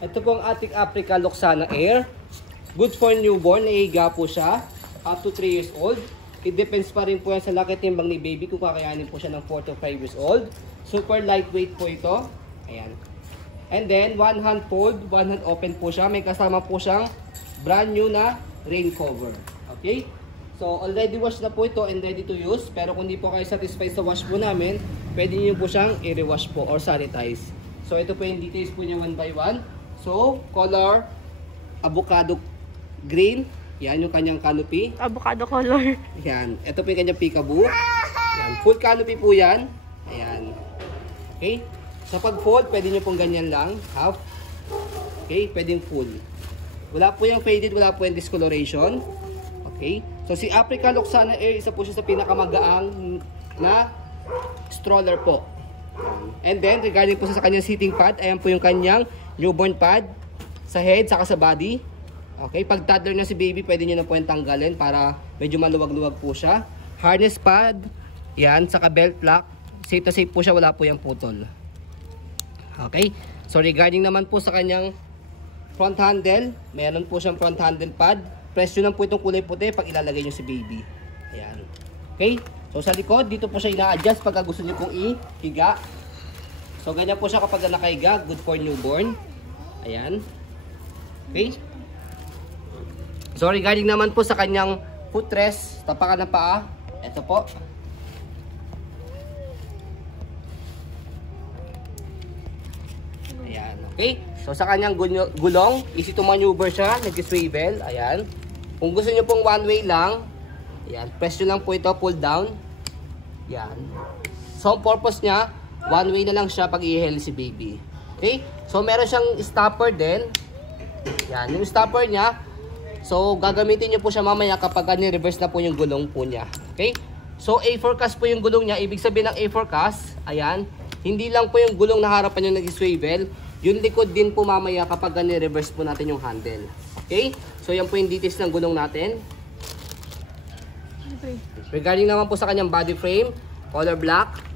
Ito po ang ating Africa Loxana Air. Good for newborn. Naihiga po siya. Up to 3 years old. It depends pa rin po yan sa laki timbang ni baby kung kakayanin po siya ng 4 to 5 years old. Super lightweight po ito. Ayan. And then, one hand fold, one hand open po siya. May kasama po siyang brand new na rain cover. Okay? So, already wash na po ito and ready to use. Pero kung di po kayo satisfied sa wash po namin, pwede niyo po siyang i-rewash po or sanitize. So, ito po yung details po niya one by one. So, color, avocado green. Yan yung kanyang canopy. Avocado color. Yan. Ito po yung kanyang peekaboo. Yan. Full canopy po yan. Ayan. Okay? Sa pag-fold, pwede nyo pong ganyan lang. Half. Okay? Pwedeng full. Wala po yung faded, wala po yung discoloration. Okay? So, si Africa Loxana Air, isa po siya sa pinakamagaang na stroller po. And then, regarding po sa kanyang seating pad, ayan po yung kanyang newborn pad sa head, saka sa body. Okay, pag toddler na si baby, pwede nyo na po yung tanggalin para medyo maluwag-luwag po siya. Harness pad, yan, saka belt lock. Safe na safe po siya, wala po yung putol. Okay, so regarding naman po sa kanyang front handle, meron po siyang front handle pad. Press nyo lang po itong kulay puti pag ilalagay nyo si baby. Ayan. Okay, so sa likod, dito po siya ina-adjust pagka gusto nyo pong ihiga. So ganyan po siya kapag nakahiga, good for newborn. Ayan. Okay. So regarding naman po sa kanyang footrest, tapakan ng paa, ito po. Ayan, okay. So sa kanyang gulong, easy to maneuver siya, nag-swivel, ayan. Kung gusto niyo pong one way lang, ayan, press nyo lang po ito, pull down. Ayan. So ang purpose niya, one way na lang siya pag i-hel si baby. Okay? So meron siyang stopper din. Ayan, yung stopper niya, so, gagamitin nyo po siya mamaya kapag ni-reverse na po yung gulong po niya. Okay? So, A4 cast po yung gulong niya. Ibig sabihin ng A4 cast, ayan, hindi lang po yung gulong na harapan yung nag-swivel. Yung likod din po mamaya kapag ni-reverse po natin yung handle. Okay? So, yan po yung details ng gulong natin. Regarding naman po sa kanyang body frame, color black.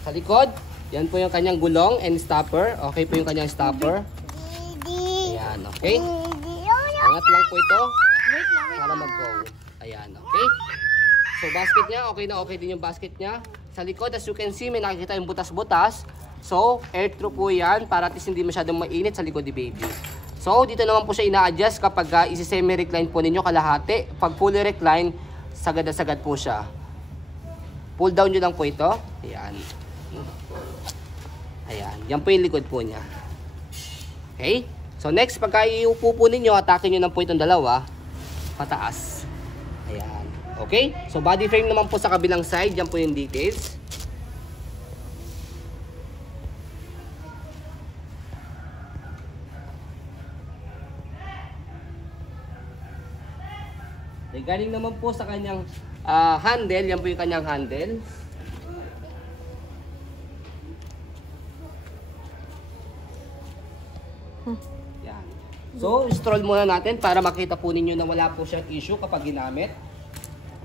Sa likod, yan po yung kanyang gulong and stopper. Okay po yung kanyang stopper. Ayan, okay. Angat lang po ito para mag-go. Ayan, okay. So, basket niya, okay na okay din yung basket niya. Sa likod, as you can see, may nakikita yung butas-butas. So, air through po yan para at least hindi masyadong mainit sa likod ni baby. So, dito naman po siya ina-adjust kapag isi-semi-recline po ninyo kalahati. Pag fully recline, sagad na sagad po siya. Pull down nyo lang po ito. Ayan. Ayan, yan po yung likod po niya. Okay? So next, pagka iupo po ninyo, atake nyo lang po itong dalawa, pataas. Ayan. Okay? So body frame naman po sa kabilang side, yan po yung details. Regarding naman po sa kanyang handle, yan po yung kanyang handle. Yan. So, stroll muna natin para makita po ninyo na wala po siyang issue kapag ginamit.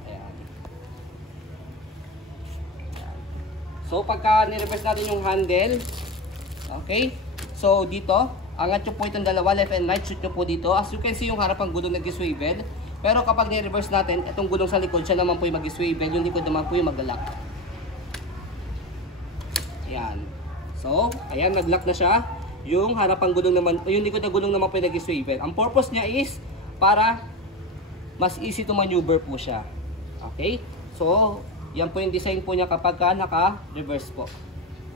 Ayan. Ayan. So, pagka nireverse natin yung handle, okay? So, dito, angat nyo po itong dalawa, left and right, shoot nyo po dito. As you can see, yung harapang gulong nag-swivel. Pero kapag nireverse natin, itong gulong sa likod, siya naman po yung mag-swivel, yung likod naman po yung mag-lock. Ayan. So, ayan, nag-lock na siya. Yung harapang gulong naman, yung likod na gulong naman po yung nag-swivel. Ang purpose niya is para mas easy to maneuver po siya. Okay? So, yan po yung design po niya kapag naka-reverse po.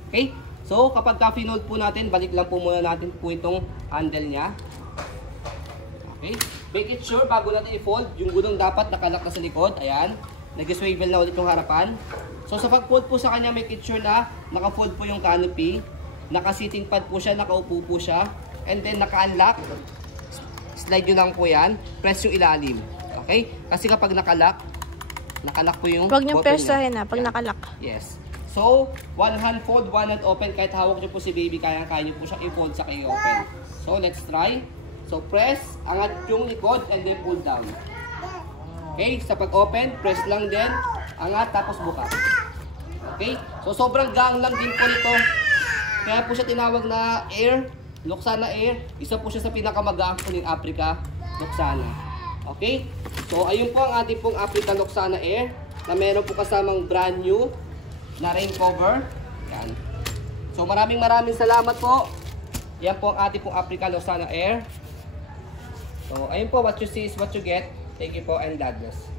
Okay? So, kapag ka-finold po natin, balik lang po muna natin po itong handle niya. Okay? Make it sure, bago natin i-fold, yung gulong dapat nakalock na sa likod. Ayan. Nag-swivel na ulit yung harapan. So, sa pag-fold po sa kanya, make it sure na naka-fold po yung canopy. Naka-sitting pad po siya, nakaupo po siya. And then, naka-unlock. Slide nyo lang po yan. Press yung ilalim. Okay? Kasi kapag naka-lock po yung Huwag nyo presahin na pag naka-lock. Yes. So, one hand fold, one hand open. Kahit hawak nyo po si baby, kaya nyo po siya i-fold sa kayo open. So, let's try. So, press, angat yung likod, and then pull down. Okay? Sa pag-open, press lang din. Angat tapos buka. Okay? So sobrang gaang lang din po nito. Kaya po siya tinawag na Air, Luxana Air. Isa po siya sa pinakamagaang po ng Africa, Luxana. Okay? So ayun po ang ating pong Africa Luxana Air na meron po kasamang brand new na rain cover. Yan. So maraming salamat po. Yan po ang ating pong Africa Luxana Air. So ayun po, what you see is what you get. Thank you po and God bless.